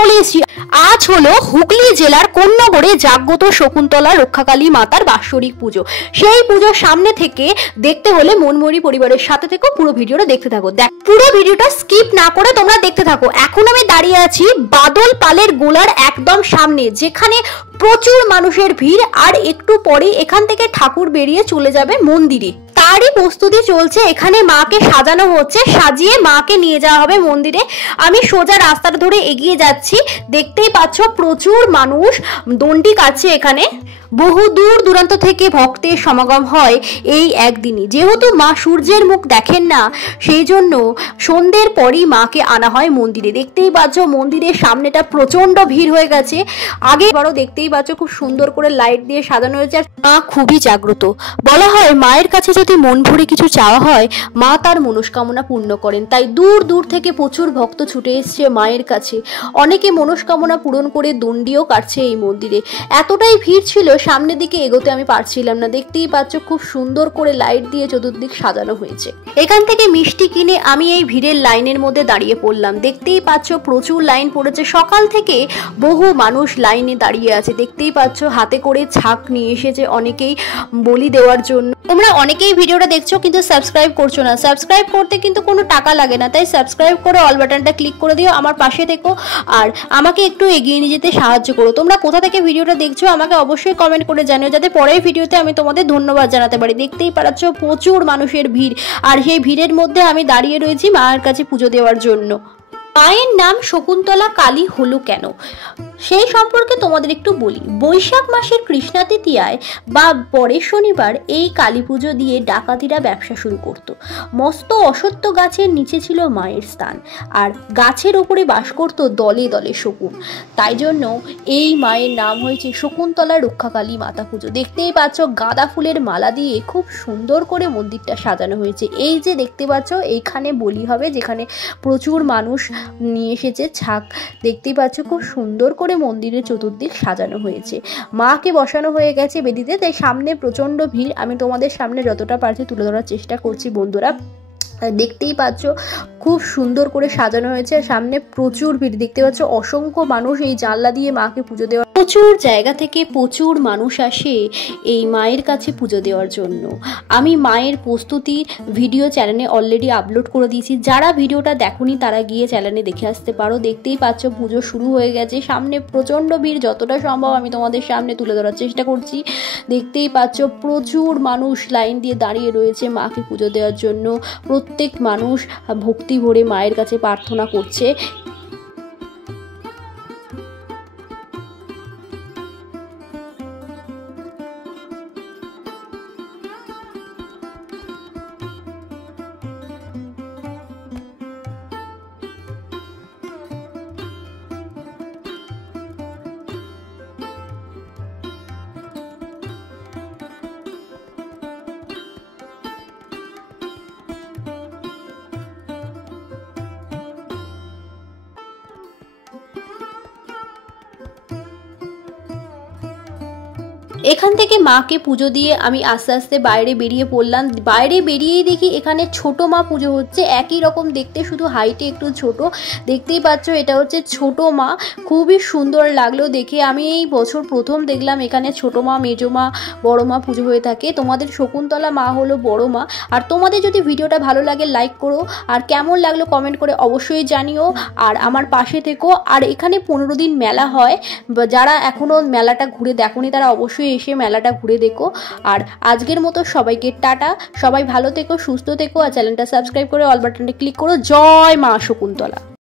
চলে এসেছি। আজ হলো হুগলি জেলার কোন্নগরে জাগ্রত শকুন্তলা রক্ষাকালী মাতার বাৎসরিক পুজো। সেই পুজোর সামনে থেকে দেখতে হলে মনমরি পরিবারের সাথে থেকে পুরো ভিডিওটা দেখতে থাকো। পুরো ভিডিওটা স্কিপ না করে তোমরা দেখতে থাকো। এখন আমি দাঁড়িয়ে আছি বাদল পালের গোলার একদম সামনে, যেখানে প্রচুর মানুষের ভিড়। আর একটু পরে এখান থেকে ঠাকুর বেরিয়ে চলে যাবে মন্দিরে, তারই প্রস্তুতি চলছে। এখানে মাকে সাজানো হচ্ছে, সাজিয়ে মাকে নিয়ে যাওয়া হবে মন্দিরে। আমি সোজা রাস্তাটা ধরে এগিয়ে যাচ্ছি, দেখতেই পাচ্ছ প্রচুর মানুষ দণ্ডি কাটছে। এখানে বহু দূর দূরান্ত থেকে ভক্তের সমাগম হয় এই একদিনই। যেহেতু মা সূর্যের মুখ দেখেন না, সেই জন্য সন্ধ্যের পরই মাকে আনা হয় মন্দিরে। দেখতেই পাচ্ছ মন্দিরের সামনেটা প্রচন্ড ভিড় হয়ে গেছে। আগেবারও দেখতেই পাচ্ছ খুব সুন্দর করে লাইট দিয়ে সাজানো হয়েছে। মা খুবই জাগ্রত। বলা হয় মায়ের কাছে যদি মন ভরে কিছু চাওয়া হয়, মা তার মনস্কামনা পূর্ণ করেন। তাই দূর দূর থেকে প্রচুর ভক্ত ছুটে এসছে মায়ের কাছে। অনেকে মনস্কামনা পূরণ করে দণ্ডিও কাটছে এই মন্দিরে। এতটাই ভিড় ছিল, সামনের দিকে এগোতে আমি পারছিলাম না। দেখতেই পাচ্ছ খুব সুন্দর করে লাইট দিয়ে চতুর্দিক সাজানো হয়েছে। এখান থেকে মিষ্টি কিনে আমি এই ভিড়ের লাইনের মধ্যে দাঁড়িয়ে পড়লাম। দেখতেই পাচ্ছ প্রচুর লাইন পড়েছে। সকাল থেকে বহু মানুষ লাইনে দাঁড়িয়ে আছে। দেখতেই পাচ্ছ হাতে করে ছাক নিয়ে এসেছে অনেকেই বলি দেওয়ার জন্য। তোমরা অনেকেই ভিডিওটা দেখছো কিন্তু সাবস্ক্রাইব করছো না। সাবস্ক্রাইব করতে কিন্তু কোনো টাকা লাগে না, তাই সাবস্ক্রাইব করে অল বাটনটা ক্লিক করে দিও, আমার পাশে থেকো আর আমাকে একটু এগিয়ে নিয়ে যেতে সাহায্য করো। তোমরা কোথা থেকে ভিডিওটা দেখছো আমাকে অবশ্যই কমেন্ট করে জানিও, যাতে পরের ভিডিওতে আমি তোমাদের ধন্যবাদ জানাতে পারি। দেখতেই পাচ্ছ প্রচুর মানুষের ভিড়, আর সেই ভিড়ের মধ্যে আমি দাঁড়িয়ে রয়েছি মায়ের কাছে পুজো দেওয়ার জন্য। মায়ের নাম শকুন্তলা কালী হলো কেন, সেই সম্পর্কে তোমাদের একটু বলি। বৈশাখ মাসের কৃষ্ণা তৃতীয়ায় বা পরের শনিবার এই কালী পুজো দিয়ে ডাকাতিরা ব্যবসা শুরু করত। মস্ত অসত্য গাছের নিচে ছিল মায়ের স্থান, আর গাছের ওপরে বাস করত দলে দলে শকুন। তাই জন্য এই মায়ের নাম হয়েছে শকুন্তলা রক্ষাকালী মাতা পুজো। দেখতেই পাচ্ছ গাঁদা ফুলের মালা দিয়ে খুব সুন্দর করে মন্দিরটা সাজানো হয়েছে। এই যে দেখতে পাচ্ছ এইখানে বলি হবে, যেখানে প্রচুর মানুষ নিয়ে এসেছে ছাক। দেখতেই পাচ্ছ খুব সুন্দর করে মন্দিরের চতুর্দিক সাজানো হয়েছে। মাকে বসানো হয়ে গেছে বেদিতে, তাই সামনে প্রচন্ড ভিড়। আমি তোমাদের সামনে যতটা পারছি তুলে ধরার চেষ্টা করছি বন্ধুরা। দেখতেই পাচ্ছ খুব সুন্দর করে সাজানো হয়েছে, সামনে প্রচুর ভিড়। দেখতে পাচ্ছ অসংখ্য মানুষ এই জানলা দিয়ে মাকে পুজো দেওয়া। প্রচুর জায়গা থেকে প্রচুর মানুষ আসে এই মায়ের কাছে পুজো দেওয়ার জন্য। আমি মায়ের প্রস্তুতির ভিডিও চ্যানেলে অলরেডি আপলোড করে দিয়েছি। যারা ভিডিওটা দেখোনি তারা গিয়ে চ্যানেলে দেখে আসতে পারো। দেখতেই পাচ্ছ পুজো শুরু হয়ে গেছে, সামনে প্রচণ্ড ভিড়। যতটা সম্ভব আমি তোমাদের সামনে তুলে ধরার চেষ্টা করছি। দেখতেই পাচ্ছ প্রচুর মানুষ লাইন দিয়ে দাঁড়িয়ে রয়েছে মাকে পুজো দেওয়ার জন্য। প্রত্যেক মানুষ ভক্তি ভরে মায়ের কাছে প্রার্থনা করছে। এখান থেকে মাকে পুজো দিয়ে আমি আস্তে আস্তে বাইরে বেরিয়ে পড়লাম। বাইরে বেরিয়েই দেখি এখানে ছোট মা পুজো হচ্ছে, একই রকম দেখতে, শুধু হাইটে একটু ছোট। দেখতেই পাচ্ছ এটা হচ্ছে ছোট মা, খুবই সুন্দর লাগলো দেখে। আমি এই বছর প্রথম দেখলাম এখানে ছোট মা, মেজো মা, বড় মা পুজো হয়ে থাকে। তোমাদের শকুন্তলা মা হলো বড় মা। আর তোমাদের যদি ভিডিওটা ভালো লাগে লাইক করো, আর কেমন লাগলো কমেন্ট করে অবশ্যই জানিও, আর আমার পাশে থেকো। আর এখানে 15 দিন মেলা হয়, যারা এখনো মেলাটা ঘুরে দেখোনি তারা অবশ্যই এসে মেলাটা ঘুরে দেখো। আর আজকের মতো সবাইকে টাটা, সবাই ভালো থেকো, সুস্থ থেকো, আর চ্যানেলটা সাবস্ক্রাইব করে অল বাটনটা ক্লিক করো। জয় মা শকুন্তলা।